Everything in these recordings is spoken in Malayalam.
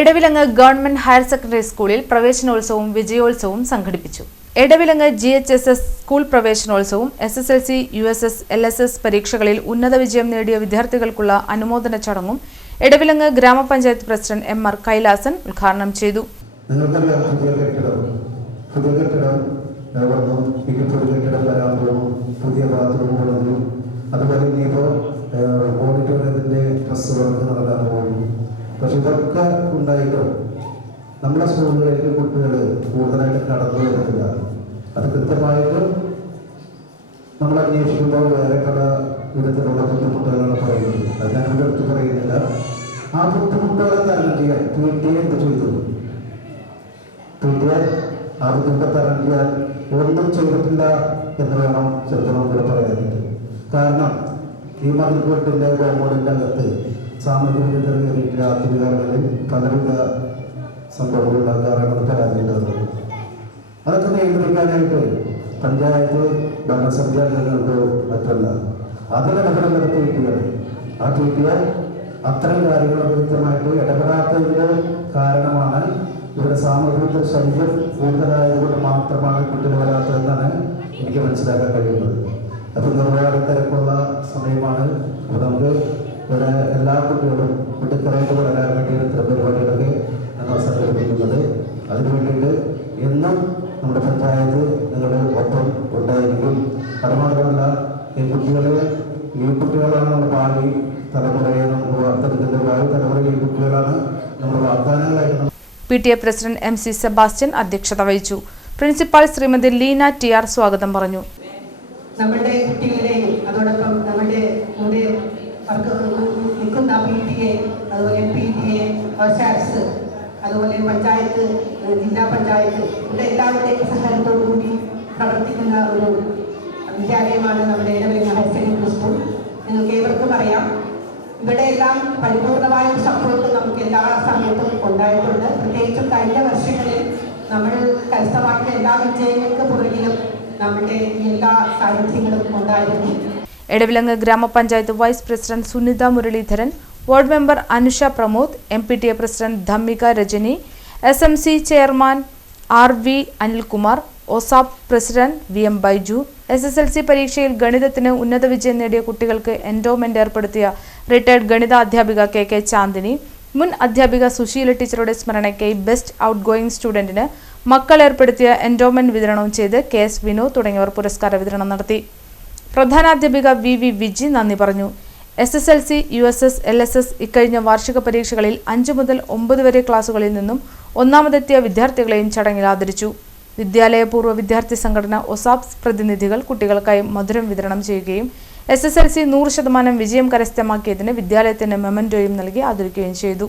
എടവിലങ്ങ് ഗവൺമെന്റ് ഹയർ സെക്കൻഡറി സ്കൂളിൽ പ്രവേശനോത്സവവും വിജയോത്സവവും സംഘടിപ്പിച്ചു. എടവിലങ്ങ് GHSS സ്കൂൾ പ്രവേശനോത്സവവും SSLC, USS, LSS പരീക്ഷകളിൽ ഉന്നത വിജയം നേടിയ വിദ്യാർത്ഥികൾക്കുള്ള അനുമോദന ചടങ്ങും എടവിലങ്ങ് ഗ്രാമപഞ്ചായത്ത് പ്രസിഡന്റ് MR കൈലാസൻ ഉദ്ഘാടനം ചെയ്തു. പക്ഷെ ഇതൊക്കെ ഉണ്ടായിട്ടും നമ്മുടെ സ്കൂളുകളിലേക്ക് കുട്ടികൾ കൂടുതലായിട്ട് കടന്നു വരുന്നില്ല. അത് കൃത്യമായിട്ട് നമ്മൾ അന്വേഷിക്കുമ്പോൾ വേറെ പല വിധത്തിലുള്ള ബുദ്ധിമുട്ടുകളാണ് പറയുന്നത്. അത് ഞാനിവിടെ എടുത്ത് പറയുന്നില്ല. ആ ബുദ്ധിമുട്ടുകളെ തരണം ചെയ്യാൻ PTA എന്ത് ചെയ്തു? PTA ആ ബുദ്ധിമുട്ട് തരണം ചെയ്യാൻ ഒന്നും ചെയ്തിട്ടില്ല എന്ന് വേണം ചിലപ്പോൾ നമുക്ക് പറയാനായിട്ട്. കാരണം ഈ മതിൽക്കെട്ടിൻ്റെ കോമ്പൗണ്ടിൻ്റെ അകത്ത് സാമൂഹിക വിരുദ്ധ രാത്രികാലങ്ങളിൽ പലവിധ സംഭവങ്ങൾ ഉണ്ടാകാറാണെന്ന് പരാതി ഉണ്ടാകുന്നത്. അതൊക്കെ നിയന്ത്രിക്കാനായിട്ട് പഞ്ചായത്ത് ഭരണസമിതി അംഗങ്ങൾക്കോ മറ്റല്ല, അതിലിടപെടേണ്ടത് PTA. ആ PTA അത്തരം കാര്യങ്ങൾ കൃത്യമായിട്ട് ഇടപെടാത്തതിൻ്റെ കാരണമാണ് ഇവിടെ സാമൂഹിക ശല്യം കൂടുതലായതുകൊണ്ട് മാത്രമാണ് കുട്ടികൾ വരാത്തതെന്നാണ് എനിക്ക് മനസ്സിലാക്കാൻ കഴിയുന്നത്. അപ്പോൾ ഒരുപാട് തിരക്കുള്ള സമയമാണ്. അപ്പോൾ നമുക്ക് ഇവിടെ എല്ലാ കുട്ടികളും കുട്ടിക്കറായിട്ട് വളരാൻ വേണ്ടി ഇത്തരം പരിപാടികളൊക്കെ ഞങ്ങൾ സംഘടിപ്പിക്കുന്നത്. അതിനു വേണ്ടിയിട്ട് എന്നും നമ്മുടെ പഞ്ചായത്ത് നിങ്ങളുടെ ഒപ്പം ഉണ്ടായിരിക്കും. അതുമാത്രമല്ല ഈ കുട്ടികളാണ് നമ്മുടെ ഭാവി തലമുറയെ നമുക്ക് വാർത്തെടുക്കേണ്ട. ഭാവി തലമുറ ഈ കുട്ടികളാണ് നമ്മുടെ വാഗ്ദാനങ്ങളായിട്ട്. PTA പ്രസിഡന്റ് MC സെബാസ്റ്റ്യൻ അധ്യക്ഷത വഹിച്ചു. പ്രിൻസിപ്പാൾ ശ്രീമതി ലീന TR സ്വാഗതം പറഞ്ഞു. നമ്മുടെ കുട്ടികളെയും അതോടൊപ്പം നമ്മുടെ കൂടെ നിൽക്കുന്ന PTA, അതുപോലെ PTA, OSAS, അതുപോലെ പഞ്ചായത്ത്, ജില്ലാ പഞ്ചായത്ത്, ഇവിടെ എല്ലാവരുടെയും സഹകരണത്തോടു കൂടി പ്രവർത്തിക്കുന്ന ഒരു വിദ്യാലയമാണ് നമ്മുടെ എടവിലങ്ങ് ഹയർ സെക്കൻഡറി സ്കൂൾ. നിങ്ങൾക്ക് ഏവർക്കും അറിയാം, ഇവിടെ എല്ലാം പരിപൂർണമായ സപ്പോർട്ട് നമുക്ക് എല്ലാ സമയത്തും ഉണ്ടായിട്ടുണ്ട്. പ്രത്യേകിച്ചും കഴിഞ്ഞ വർഷങ്ങളിൽ നമ്മൾ കരസ്ഥമാക്കിയ എല്ലാ വിജയങ്ങൾക്ക് പുറകിലും നമ്മുടെ എല്ലാ സാന്നിധ്യങ്ങളും ഉണ്ടായിരുന്നു. എടവിലങ്ങ് ഗ്രാമപഞ്ചായത്ത് vice president Sunitha Muraleedharan, ward member Anusha Pramod, MPTA president Dhammika Rajani, SMC chairman RV Anilkumar, OSAP president VM Baiju, SSLC പരീക്ഷയിൽ ഗണിതത്തിന് ഉന്നത വിജയം നേടിയ കുട്ടികൾക്ക് എൻഡോമെന്റ് ഏർപ്പെടുത്തിയ റിട്ടയർഡ് ഗണിത അധ്യാപിക KK ചാന്ദിനി, മുൻ അധ്യാപിക സുശീല ടീച്ചറുടെ സ്മരണയ്ക്കായി ബെസ്റ്റ് ഔട്ട് ഗോയിങ് സ്റ്റുഡന്റിന് മക്കൾ ഏർപ്പെടുത്തിയ എൻഡോമെന്റ് വിതരണവും ചെയ്ത് KS വിനോദ് തുടങ്ങിയവർ പുരസ്കാര വിതരണം നടത്തി. പ്രധാനാധ്യാപിക VV വിജി നന്ദി പറഞ്ഞു. SSLC, USS, LSS ഇക്കഴിഞ്ഞ വാർഷിക പരീക്ഷകളിൽ 5 മുതൽ 9 വരെ ക്ലാസുകളിൽ നിന്നും ഒന്നാമതെത്തിയ വിദ്യാർത്ഥികളെയും ചടങ്ങിൽ ആദരിച്ചു. വിദ്യാലയ പൂർവ്വ വിദ്യാർത്ഥി സംഘടന OSAP പ്രതിനിധികൾ കുട്ടികൾക്കായി മധുരം വിതരണം ചെയ്യുകയും SSLC 100% വിജയം കരസ്ഥമാക്കിയതിന് വിദ്യാലയത്തിന് മെമന്റോയും നൽകി ആദരിക്കുകയും ചെയ്തു.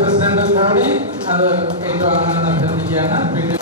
പ്രസിഡന്റ് ബോഡി അത് ഏറ്റവും അങ്ങനെ അഭ്യർത്ഥിക്കുകയാണ്.